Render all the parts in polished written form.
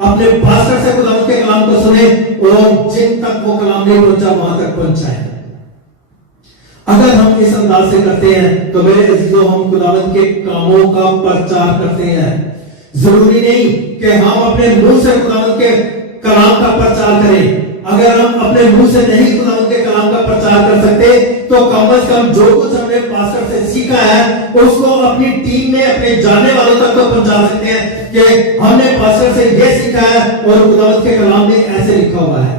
اپنے پاسٹر سے خداوند کے کلام کو سنیں اور جن تک وہ کلام نہیں پہنچا وہاں تک پہنچائیں۔ اگر ہم اس انداز سے کرتے ہیں تو میرے عزیزوں ہم خداوند کے کاموں کا پرچار کرتے ہیں۔ ضروری نہیں کہ ہم اپنے منہ سے خداوند کے کلام کا پرچار کریں۔ اگر ہم اپنے منہ سے نہیں خداوند کے کلام کا پرچار کر سکتے تو کم از کم جو کچھ ہم نے پاسٹر سے سیکھا ہے اس کو اپنی ٹیم میں اپنے جاننے والوں تک تو پہنچا سکتے ہیں کہ ہم نے پاسٹر سے یہ سیکھا ہے اور خداوند کے کلام میں ایسے لکھا ہوا ہے۔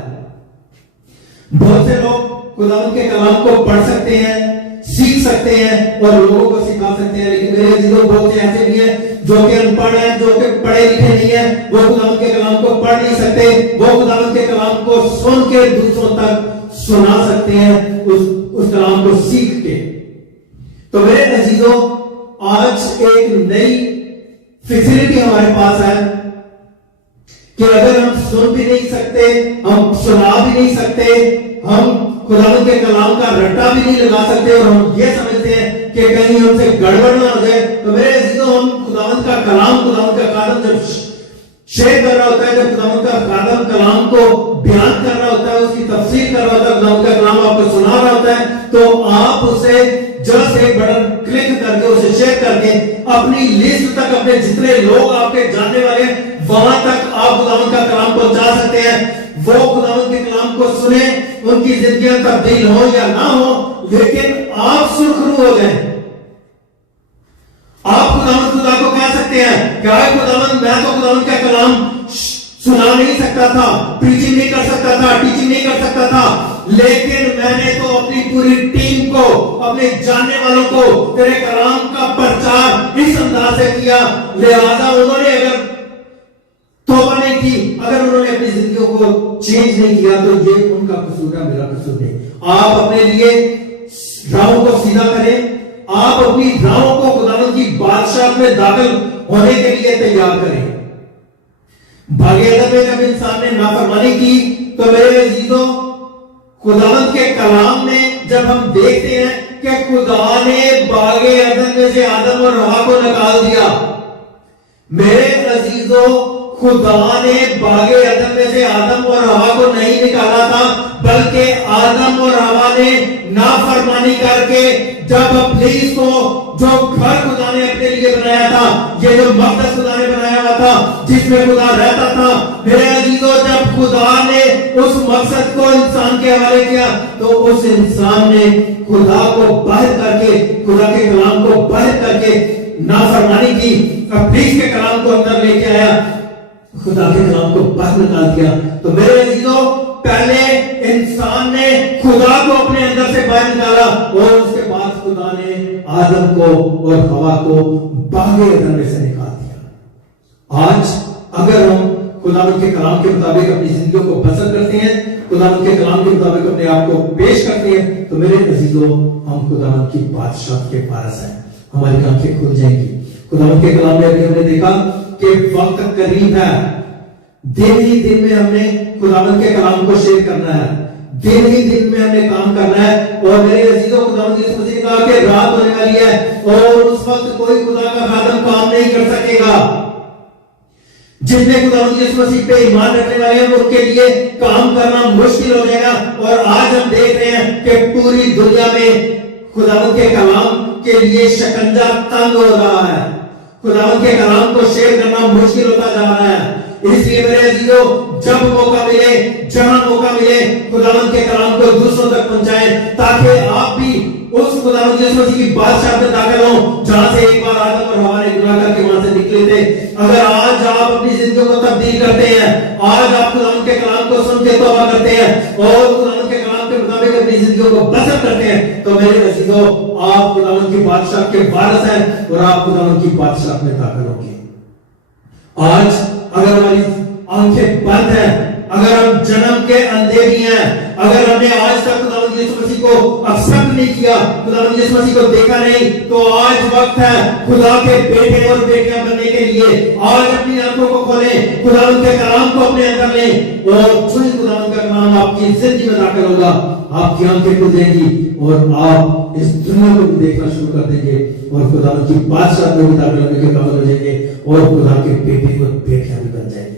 بہت سے لوگ خداوند کے کلام کو پڑھ سکتے ہیں، سیکھ سکتے ہیں اور لوگوں کو سکھا سکتے ہیں، لیکن میرے عزیزوں بہت سے ایسے بھی ہیں جو کہ ان پڑھ ہیں، جو کہ پڑھے لکھے نہیں ہیں، وہ خداوند کے کلام کو پڑھ نہیں سکتے، وہ خداوند کے کلام کو سن کے دوسروں تک سنا سکتے ہیں، اس کلام کو سیکھ کے۔ تو میرے عزیزوں آج ایک نئی فیسلٹی ہمارے پاس ہے کہ اگر ہم سن بھی نہیں سکتے، ہم سنا بھی نہیں سکتے، ہم خداوند کے کلام کا رٹا بھی نہیں لگا سکتے اور ہم یہ سمجھتے ہیں کہ کہیں ہم سے گڑبڑ نہ ہو جائے، تو میرے عزیزوں ہم خداوند کا کلام، خداوند کا خادم جب شیئر کر رہا ہوتا ہے، جب خداوند کا خادم کلام کو بیان کر رہا ہوتا ہے، اس کی تفسیر کر رہا ہوتا ہے، خداوند کا کلام آپ کو سنا رہا ہوتا ہے، تو آپ اسے جسٹ ایک بٹن کلک کر کے اسے شیئر کر کے اپنی لسٹ تک، اپنے جتنے لوگ آپ کے جاننے والے ہیں وہاں تک آپ خداوند کا کلام پہنچا سکتے ہیں۔ وہ خداوند کے کلام کو سنیں، ان کی زندگیاں تبدیل ہو یا نہ ہو، لیکن آپ سرخرو ہو جائیں۔ آپ خداوند خدا کو کہہ سکتے ہیں کہ اے خداوند میں تو خداوند کا کلام سنا نہیں سکتا تھا، پریچنگ نہیں کر سکتا تھا، ٹیچنگ نہیں کر سکتا تھا، لیکن میں نے تو اپنی پوری ٹیم کو، اپنے جاننے والوں کو تیرے کلام کا پرچار اس انداز سے کیا، لہذا انہوں نے اگر توبہ نہیں کی، اگر انہوں نے اپنی زندگیوں کو چینج نہیں کیا تو یہ ان کا قصور ہے، میرا قصور نہیں۔ آپ اپنے لیے راہوں کو سیدھا کریں، آپ اپنی راہوں کو خداوند کی بادشاہت میں داخل ہونے کے لیے تیار کریں۔ باغ عدن میں جب انسان نے نافرمانی کی تو میرے عزیزوں خداوند کے کلام میں جب ہم دیکھتے ہیں کہ خدا نے باغ عدن میں سے آدم اور حوا کو نکال دیا، میرے عزیزوں خدا نے باغ عدن میں سے آدم اور حوا کو نہیں نکالا تھا، بلکہ آدم اور حوا نے نافرمانی کر کے جب ابلیس کو، جو گھر خدا نے اپنے لیے بنایا تھا، یہ جو مقدس خدا نے بنایا ہوا تھا جس میں خدا رہتا تھا، میرے عزیزوں جب خدا نے اس مقصد کو انسان کے حوالے کیا تو اس انسان نے خدا کو باہر کر کے، خدا کے کلام کو باہر کر کے نافرمانی کی، ابلیس کے کلام کو اندر لے کے آیا، خدا کے کلام کو باہر نکال دیا۔ تو میرے عزیزوں پہلے انسان نے خدا کو اپنے اندر سے باہر نکالا اور اس کے بعد خدا نے آدم کو اور حوا کو باغ عدن میں سے نکال دیا۔ آج اگر ہم خداوند کے کلام کے مطابق اپنی زندگیوں کو بسر کرتے ہیں، خداوند کے کلام کے مطابق اپنے آپ کو پیش کرتے ہیں، تو میرے عزیزوں ہم خداوند کی بادشاہت کے وارث ہیں، ہماری آنکھیں کھل جائیں گی۔ خداوند کے کلام میں ابھی ہم نے دیکھا کہ وقت قریب ہے، دن ہی دن میں ہم نے خداوند کے کلام کو شیئر کرنا ہے، دن ہی دن میں ہم نے کام کرنا ہے، اور میرے عزیزوں خداوند یسوع مسیح نے کہا کہ رات ہونے والی ہے اور اس وقت کوئی خدا کا خادم کام نہیں کر سکے گا۔ جن نے خداوند یسوع مسیح پہ ایمان رکھنے والے ہیں ان کے لیے کام کرنا مشکل ہو جائے گا، اور آج ہم دیکھ رہے ہیں کہ پوری دنیا میں خداوند کے کلام کے لیے شکنجہ تنگ ہو رہا ہے، خداوند کے کلام کو شیئر کرنا مشکل ہوتا جا رہا ہے۔ اس لیے میرے عزیزوں جب موقع ملے، جہاں موقع ملے، خداوند کے کلام کو دوسروں تک پہنچائیں تاکہ آپ بھی اس خداوند یسوع مسیح کی بادشاہت میں داخل ہوں جہاں سے ایک بار آدم اور حوا نے گناہ کر کے وہاں سے نکلے تھے۔ اگر آج آپ اپنی زندگیوں کو تبدیل کرتے ہیں، آج آپ خداوند کے کلام کو سن کے توبہ کرتے ہیں اور خداوند کے کلام کے مطابق اپنی زندگیوں کو بسر کرتے ہیں، تو میرے عزیزوں آپ خداوند کی بادشاہت کے وارث ہیں اور آپ خداوند کی بادشاہت میں داخل ہوں گے۔ آج اگر ہماری آنکھیں بند ہیں، اگر ہم جنم کے اندھے بھی ہیں، اگر ہم نے آج تک خداوند یسوع مسیح کو ایکسپٹ نہیں کیا، خداوند یسوع مسیح کو دیکھا نہیں، تو آج وقت ہے خدا کے بیٹے اور بیٹیاں بننے کے لیے۔ آج اپنی آنکھوں کو کھولیں، خداوند کے کلام کو اپنے اندر لیں، اور جو خداوند کا کلام آپ کی زندگی میں داخل ہوگا آپ کی آنکھیں کھل جائیں گی اور آپ اس دنیا کو بھی دیکھنا شروع کر دیں گے اور خداوند کی بادشاہت میں بھی داخل ہونے کے قابل ہو جائیں گے اور خدا کے بیٹے اور بیٹیاں بھی بن جائیں گے۔